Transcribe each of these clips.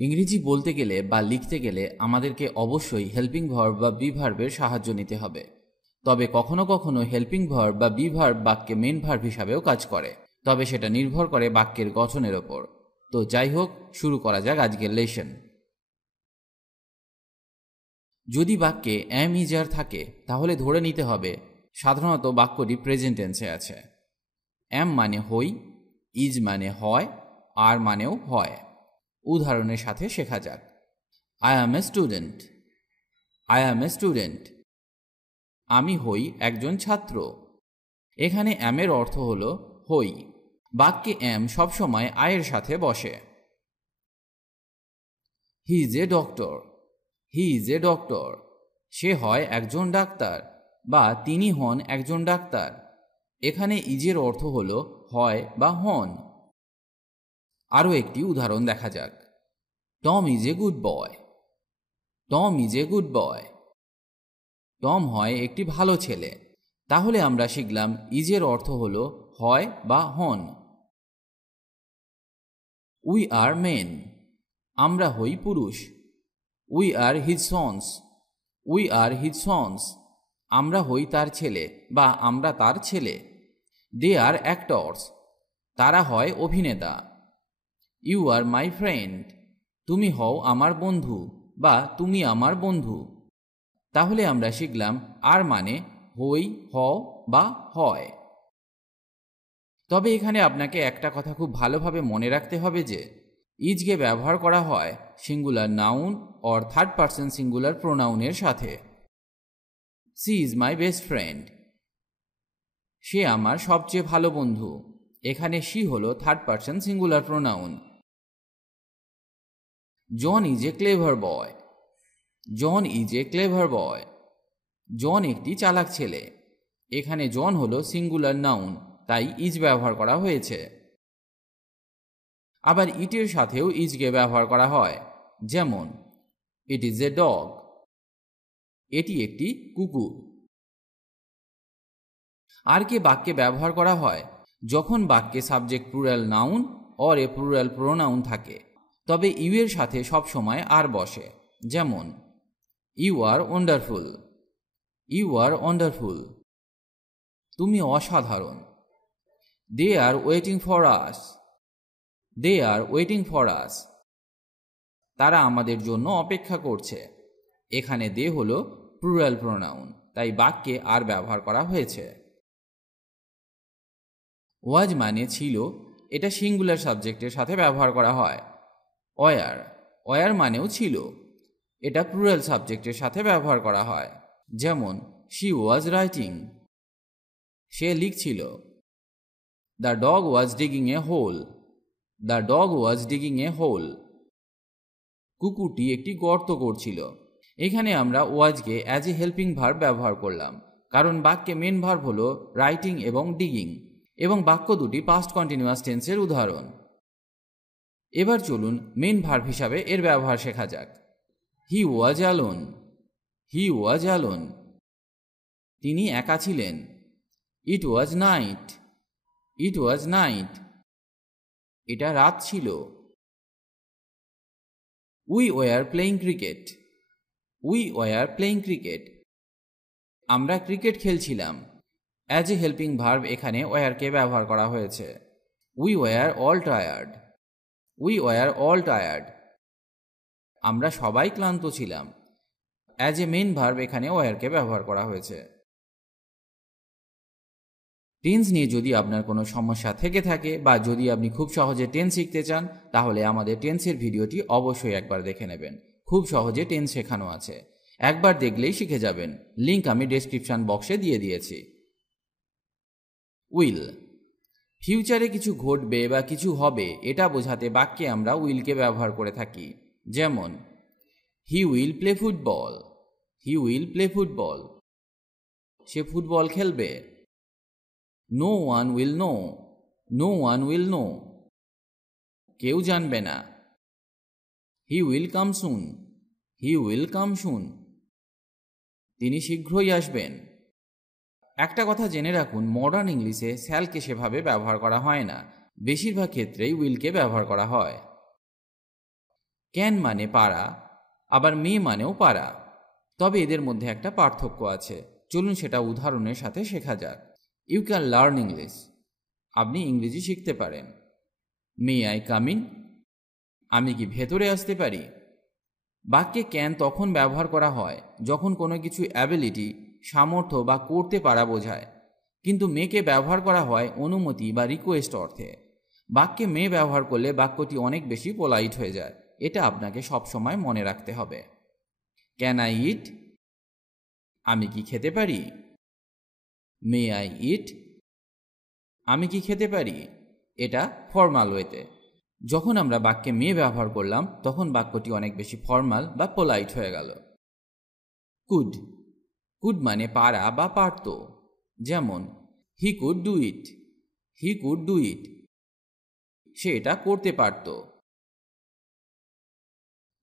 ইংরেজি বলতে গেলে বা লিখতে গেলে আমাদেরকে অবশ্যই হেল্পিং ভার্ব বা বি ভার্বের সাহায্য নিতে হবে। তবে কখনো কখনো হেল্পিং ভার্ব বা বি ভার্ব বাক্যে মেন ভার্ব হিসাবেও কাজ করে, তবে সেটা নির্ভর করে বাক্যের গঠনের ওপর। তো যাই হোক, শুরু করা যাক আজকের লেসন। যদি বাক্যে অ্যাম ইজ আর থাকে তাহলে ধরে নিতে হবে সাধারণত বাক্যটি প্রেজেন্ট টেন্সে আছে। অ্যাম মানে হই, ইজ মানে হয়, আর মানেও হয়। উদাহরণের সাথে শেখা যাক। I am a student. I am a student. আমি হই একজন ছাত্র। এখানে অ্যামের অর্থ হল হই। বাক্যে অ্যাম সবসময় আয়ের সাথে বসে। He is a doctor. He is a doctor. সে হয় একজন ডাক্তার বা তিনি হন একজন ডাক্তার। এখানে ইজের অর্থ হল হয় বা হন। আরও একটি উদাহরণ দেখা যাক। Tom is a good boy. Tom is a good boy. Tom হয় একটি ভালো ছেলে। তাহলে আমরা শিখলাম ইজের অর্থ হল হয় বা হন। We are men. আমরা হই পুরুষ। We are his sons. We are his sons. আমরা হই তার ছেলে বা আমরা তার ছেলে। They are actors. তারা হয় অভিনেতা। You are my friend. তুমি হও আমার বন্ধু বা তুমি আমার বন্ধু। তাহলে আমরা শিখলাম আর মানে হই, হও বা হয়। তবে এখানে আপনাকে একটা কথা খুব ভালোভাবে মনে রাখতে হবে যে ইজকে ব্যবহার করা হয় singular noun or third person singular প্রোনাউনের সাথে। She is my best friend. সে আমার সবচেয়ে ভালো বন্ধু। এখানে সি হলো third person singular pronoun. John is a clever boy. John is a clever boy. John একটি চালাক ছেলে। এখানে জন হলো সিঙ্গুলার নাউন, তাই ইজ ব্যবহার করা হয়েছে। আবার ইটের সাথেও ইজকে ব্যবহার করা হয়, যেমন ইট ইজ এ ডগ। এটি একটি কুকুর। আর কে বাক্যে ব্যবহার করা হয় যখন বাক্যে subject plural noun or a plural pronoun থাকে, তবে ইউ এর সাথে সবসময় আর বসে, যেমন you are wonderful. You are wonderful. তুমি অসাধারণ। They are waiting for us. They are waiting for us. তারা আমাদের জন্য অপেক্ষা করছে। এখানে দে হলো প্লুরাল প্রোনাউন, তাই বাক্যে আর ব্যবহার করা হয়েছে। ওয়াজ মানে ছিল, এটা সিঙ্গুলার সাবজেক্টের সাথে ব্যবহার করা হয়। ওয়ার, ওয়ার মানেও ছিল, এটা প্লুরাল সাবজেক্টের সাথে ব্যবহার করা হয়, যেমন শি ওয়াজ রাইটিং। সে লিখছিল। The dog was digging a hole. The dog was digging a hole. কুকুরটি একটি গর্ত করছিল। এখানে আমরা ওয়াজকে অ্যাজ এ হেল্পিং ভার্ব ব্যবহার করলাম, কারণ বাক্যে মেন ভার্ব হলো রাইটিং এবং ডিগিং, এবং বাক্য দুটি পাস্ট কন্টিনিউয়াস টেন্সের উদাহরণ। এবার চলুন মেন ভার্ব হিসাবে এর ব্যবহার শেখা যাক। He was alone. He was alone. তিনি একা ছিলেন। It was night. It was night. এটা রাত ছিল। We were playing cricket. We were playing cricket. আমরা ক্রিকেট খেলছিলাম। অ্যাজ এ হেল্পিং ভার্ব এখানে ওয়ারকে ব্যবহার করা হয়েছে। We were all tired. We were all tired. আমরা সবাই ক্লান্ত ছিলাম। অ্যাজ এ মেন ভার্ব এখানে ওয়ারকে ব্যবহার করা হয়েছে। টেন্স নিয়ে যদি আপনার কোনো সমস্যা থেকে থাকে বা যদি আপনি খুব সহজে টেন্স শিখতে চান, তাহলে আমাদের টেন্সের ভিডিওটি অবশ্যই একবার দেখে নেবেন। খুব সহজে টেন্স শেখানো আছে, একবার দেখলেই শিখে যাবেন। লিংক আমি ডেসক্রিপশন বক্সে দিয়ে দিয়েছি। উইল, ফিউচারে কিছু ঘটবে বা কিছু হবে এটা বোঝাতে বাক্যে আমরা উইলকে ব্যবহার করে থাকি, যেমন he will play football. He will play football. সে ফুটবল খেলবে। No one will know. No one will know. কেউ জানবে না। He will come soon. He will come soon. তিনি শীঘ্রই আসবেন। একটা কথা জেনে রাখুন, মডার্ন ইংলিশে শ্যালকে সেভাবে ব্যবহার করা হয় না, বেশিরভাগ ক্ষেত্রেই উইলকে ব্যবহার করা হয়। ক্যান মানে পারা, আবার মে মানেও পারা, তবে এদের মধ্যে একটা পার্থক্য আছে। চলুন সেটা উদাহরণের সাথে শেখা যাক। ইউ ক্যান লার্ন ইংলিশ, আপনি ইংরেজি শিখতে পারেন। মে আই কাম ইন, আমি কি ভেতরে আসতে পারি? বাক্যে ক্যান তখন ব্যবহার করা হয় যখন কোনো কিছু অ্যাবিলিটি, সামর্থ্য বা করতে পারা বোঝায়, কিন্তু মেকে ব্যবহার করা হয় অনুমতি বা রিকোয়েস্ট অর্থে। বাক্যে মে ব্যবহার করলে বাক্যটি অনেক বেশি পোলাইট হয়ে যায়, এটা আপনাকে সবসময় মনে রাখতে হবে। ক্যান আই ইট, আমি কি খেতে পারি? মে আই ইট, আমি কি খেতে পারি? এটা ফর্মাল ওয়েতে। যখন আমরা বাক্যে মে ব্যবহার করলাম তখন বাক্যটি অনেক বেশি ফর্মাল বা পোলাইট হয়ে গেল। কুড, কুড মানে পারা বা পারত। যেমন he could do it, he could do it, সে এটা করতে পারত।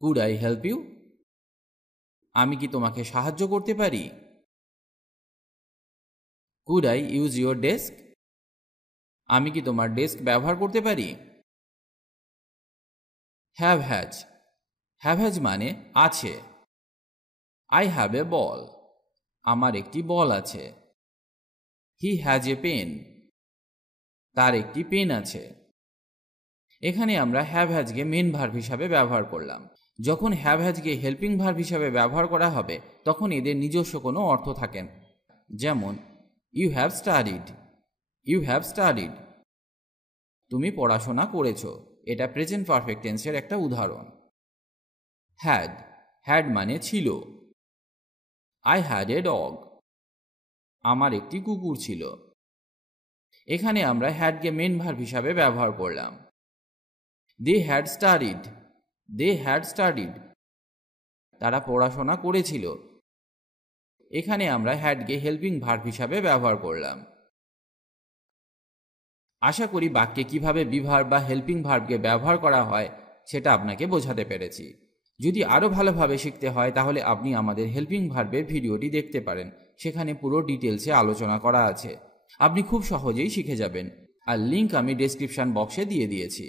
কুড আই হেল্প ইউ, আমি কি তোমাকে সাহায্য করতে পারি? Could I use your desk, আমি কি তোমার ডেস্ক ব্যবহার করতে পারি? হ্যাভ হ্যাজ, হ্যাভ হ্যাজ মানে আছে। আই হ্যাভ এ বল, আমার একটি বল আছে। হি হ্যাজ এ পেন, তার একটি পেন আছে। এখানে আমরা হ্যাভ হ্যাজকে মেন ভার্ব হিসাবে ব্যবহার করলাম। যখন হ্যাভ হ্যাজকে হেল্পিং ভার্ব হিসাবে ব্যবহার করা হবে তখন এদের নিজস্ব কোনো অর্থ থাকে না। যেমন you have studied, you have studied, তুমি পড়াশোনা করেছো, এটা প্রেজেন্ট পারফেক্ট টেন্সের একটা উদাহরণ। হ্যাড, হ্যাড মানে ছিল। আই হ্যাড এ ডগ, আমার একটি কুকুর ছিল। এখানে আমরা হ্যাডকে মেন ভার্ব হিসাবে ব্যবহার করলাম। They had studied, they had studied, তারা পড়াশোনা করেছিল। এখানে আমরা হ্যাডকে হেল্পিং ভার্ব হিসাবে ব্যবহার করলাম। আশা করি বাক্যে কিভাবে বিভার্ব বা হেল্পিং ভার্বকে ব্যবহার করা হয় সেটা আপনাকে বোঝাতে পেরেছি। যদি আরও ভালোভাবে শিখতে হয় তাহলে আপনি আমাদের হেল্পিং ভার্বের ভিডিওটি দেখতে পারেন, সেখানে পুরো ডিটেলসে আলোচনা করা আছে। আপনি খুব সহজেই শিখে যাবেন, আর লিঙ্ক আমি ডেসক্রিপশন বক্সে দিয়ে দিয়েছি।